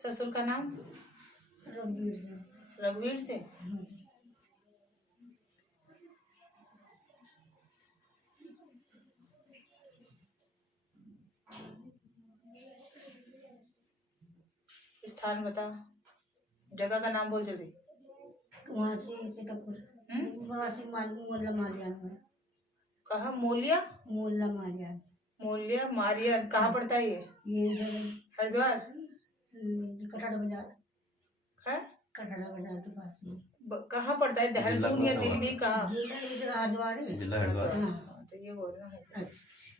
ससुर का नाम? रघुवीर से। रघुवीर से। स्थान बता, जगह का नाम बोल जल्दी। वहाँ से सीतापुर, वहाँ से मोहल्ला मारियान में। कहाँ? मोलिया? मोहल्ला मारियान। मोलिया मारियान कहाँ पड़ता है ये हरिद्वार? कटाड़ा बाजार है? कटाड़ा बाजार के पास ही। कहाँ पड़ता है? देहरादून या दिल्ली? कहाँ? जिला हरिद्वार है। जिला हरिद्वार। हाँ, तो ये बोल रहा है। अच्छा।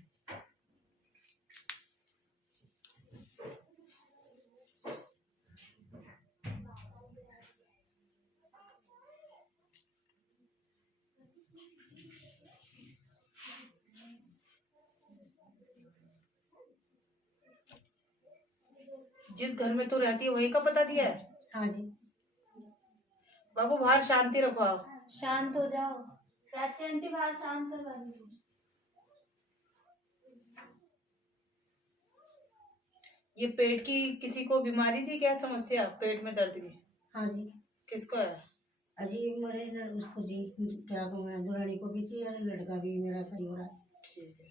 जिस घर में तू रहती है वहीं का पता दिया है? हाँ जी। बाबू बाहर शांति रखो, आप शांत हो जाओ। प्राची आंटी बाहर शांत करवा दीजिए। ये पेट की किसी को बीमारी थी क्या? समस्या पेट में दर्द की? हाँ जी। किसको है? अजी मरे न उसको जी, क्या कहूँ, दुरानी को भी थी और लड़का भी मेरा सही हो रहा है। ठीक है।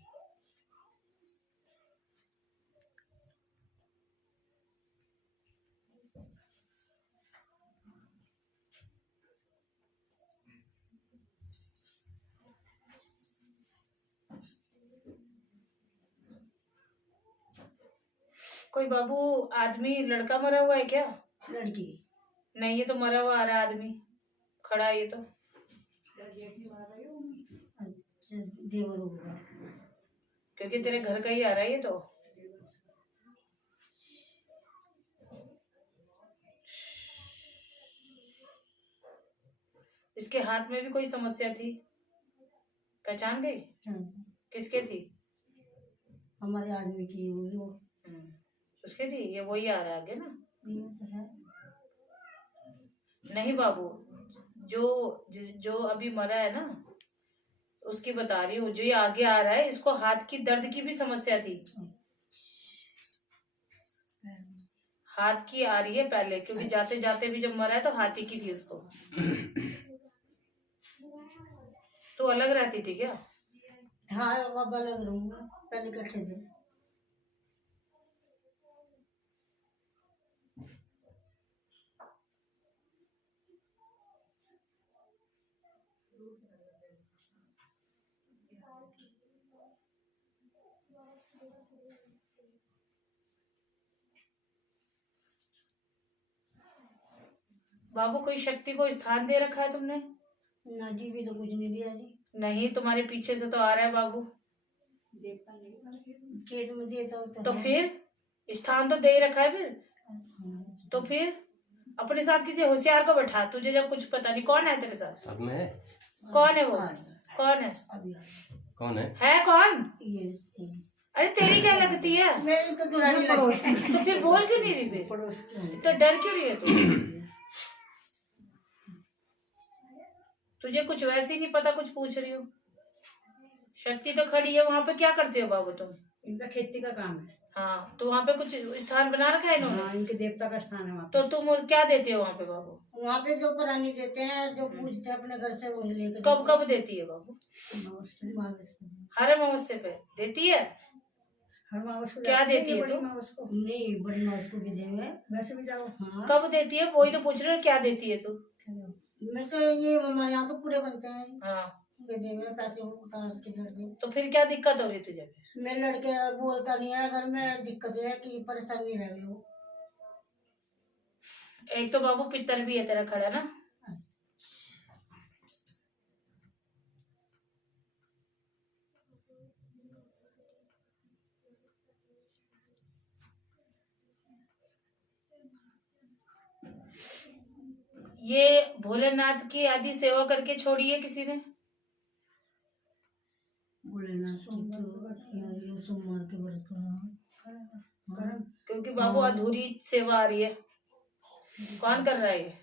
कोई बाबू आदमी लड़का मरा हुआ है क्या? लड़की नहीं, ये तो मरा हुआ आ रहा है आदमी, खड़ा है ये तो। देवर होगा, क्योंकि तेरे घर का ही आ रहा है ये तो। इसके हाथ में भी कोई समस्या थी, पहचान गई? किसके थी? हमारे आदमी की हुई वो। उसके थी, ये वही आ रहा है आगे ना। तो है। नहीं बाबू, जो अभी मरा है ना उसकी बता रही हूँ। जो ये आगे आ रहा है इसको हाथ की दर्द की भी समस्या थी। हाथ की आ रही है पहले, क्योंकि जाते जाते भी जब मरा है तो हाथी की थी उसको। तो अलग रहती थी क्या? हाँ अब अलग रहूंगा, पहले इकट्ठे थे। बाबू कोई शक्ति को स्थान दे रखा है तुमने? ना जी, भी तो कुछ नहीं दिया जी। नहीं, तुम्हारे पीछे से तो आ रहा है बाबू। खेत में देता तो फिर स्थान तो दे ही रखा है फिर। तो फिर अपने साथ किसी होशियार को बैठा, तुझे जब कुछ पता नहीं। कौन है तेरे साथ में है? कौन है वो? कौन है? कौन है कौन? ये अरे तेरी क्या लगती है? मेरी तो दुरानी लगती है। तो फिर बोल क्यों नहीं रही फिर? तो डर क्यों रही है तू? तुझे कुछ वैसे ही नहीं पता, कुछ पूछ रही हो। शक्ति तो खड़ी है वहां पे, क्या करते हो बाबू तुम? इनका खेती का काम है। हाँ, तो वहाँ पे कुछ स्थान बना रखा है इन्होंने? हाँ, इनके देवता का स्थान है वहाँ तो तुम क्या देते हो वहाँ पे बाबू? वहाँ पे जो पुरानी देते हैं, जो पूजते हैं अपने घर से, वही लेकर। कब कब देती है बाबू? हर अमावस्या पे देती है? हर मावस को क्या देती है तू? नहीं, बड़ी मावस को भी देंगे, वैसे भी जाओ। हाँ। कब देती है वही तो पूछ रहे हो, क्या देती है तू? मैं तो ये हमारे यहाँ तो पूरे बनते हैं। हाँ, देंगे पैसे उतार के घर दे। तो फिर क्या दिक्कत हो रही है तुझे? मेरे लड़के बोलता नहीं है, घर में दिक्कत है कि परेशानी रह गई वो। एक तो बाबू पित्तर भी है तेरा खड़ा ना। ये भोलेनाथ की आदि सेवा करके छोड़ी है किसी ने? भोलेनाथ की सोमवार के व्रत क्योंकि बाबू अधूरी सेवा आ रही है। कौन कर रहा है ये?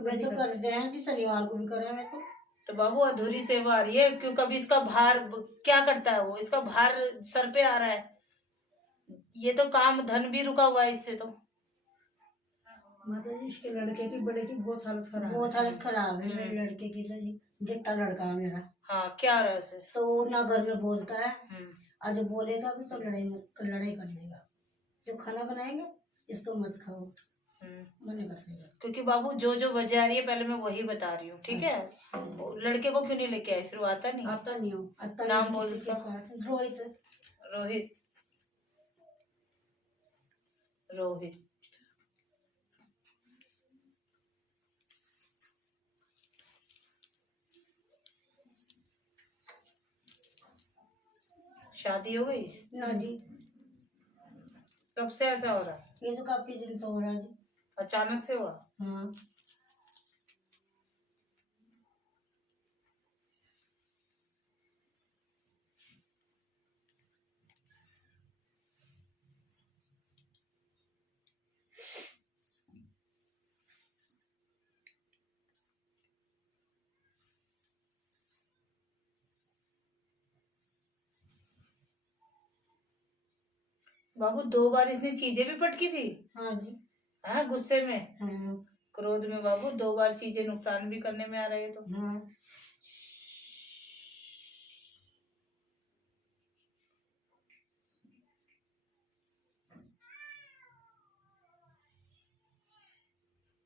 मैं तो करते हैं कि शनिवार को भी कर रहे हैं। मैं तो बाबू अधूरी सेवा आ रही है, क्योंकि कभी इसका भार क्या करता है वो, इसका भार सर पे आ रहा है। ये तो काम धन भी रुका हुआ है इससे तो। माता जी इसके लड़के की बड़े की बहुत हालत खराब है। बहुत हालत खराब है मेरे लड़के की तो जी। जितना लड़का है मेरा हाँ, क्या रहा उसे? तो वो ना घर में बोलता है, हम्म। आज बोलेगा भी तो लड़ाई कर देगा। जो खाना बनाएंगे इसको मत खाओ, मना कर देगा। क्योंकि बाबू जो जो वजह आ रही है पहले मैं वही बता रही हूँ, ठीक है? वो लड़के को क्यों नहीं लेके आए, फिर वो आता नहीं? आता नहीं हो, आता नाम नहीं बोल किसी के उसका। पास। रोहित। रोहित। रोहित। शादी हो गई? ना जी, कब से ऐसा हो रहा है? ये तो काफी दिन से हो रहा है जी। अचानक से हुआ? हाँ। बाबू 2 बार इसने चीजें भी पटकी थी? हाँ जी। हाँ, गुस्से में, हाँ। क्रोध में बाबू 2 बार चीजें नुकसान भी करने में आ रही है तो। हाँ।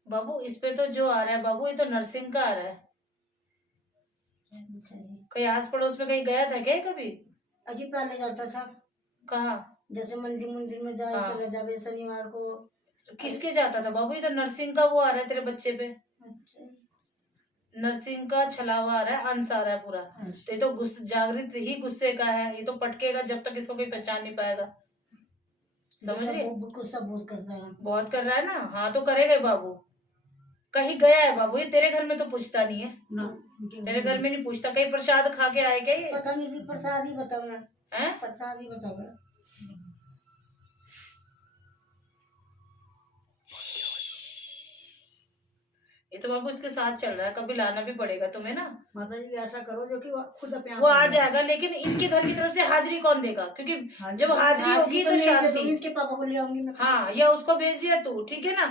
बाबू इस पे तो जो आ रहा है बाबू, ये तो नर्सिंग का आ रहा है। कहीं आस पड़ोस में कहीं गया था क्या ये कभी? अजी पहले जाता था, कहाँ? जैसे मंदिर मंदिर में जाए हाँ। चला जावे शनिवार को। किसके जाता था बाबू? ये तो नर्सिंग का वो आ रहा है तेरे बच्चे पे। अच्छा। नर्सिंग का छलावा आ रहा है, अंश आ रहा है पूरा। तो ये तो जागृत ही गुस्से का है, ये तो पटकेगा जब तक इसको कोई पहचान नहीं पाएगा। समझ रही? गुस्सा बहुत करता है। बहुत कर रहा है ना? हाँ तो करेगा ही बाबू। कहीं गया है बाबू? ये तेरे घर में तो पूछता नहीं है ना तेरे घर में नहीं पूछता। कहीं प्रसाद खा के आए क्या ये? पता नहीं जी, प्रसाद ही बताओ, हैं? प्रसाद ही बताओ। ये तो बाबू इसके साथ चल रहा है, कभी लाना भी पड़ेगा तुम्हें ना। माता जी ऐसा करो जो कि वो खुद अपने आप वो आ जाएगा, लेकिन इनके घर की तरफ से हाजिरी कौन देगा? क्योंकि जब हाजिरी होगी तो शांति। इनके पापा को ले आऊंगी मैं। हाँ, या उसको भेज दिया तू, ठीक है ना?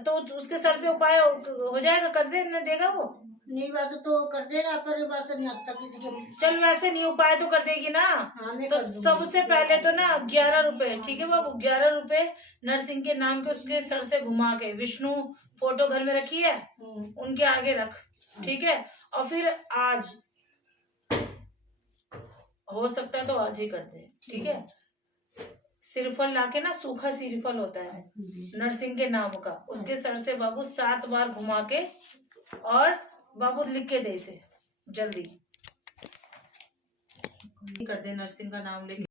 तो उसके सर से उपाय हो जाएगा, कर दे न देगा वो। नहीं वैसे तो कर देगा, पर वैसे नहीं आता किसी के। चल वैसे नहीं, उपाय तो कर देगी ना। हाँ, मैं तो कर दूंगी। सबसे पहले तो ना 11 रुपए, ठीक है बाबू, 11 रुपए नरसिंह के नाम के उसके सर से घुमा के, विष्णु फोटो घर में रखी है, उनके आगे रख, ठीक है? और फिर आज हो सकता है तो आज ही कर दे, ठीक है? सिरफल लाके ना, सूखा सिरफल होता है नरसिंह के नाम का, उसके सर से बाबू 7 बार घुमा के, और बाबू लिख के दे इसे जल्दी कर दे, नरसिंह का नाम लेके।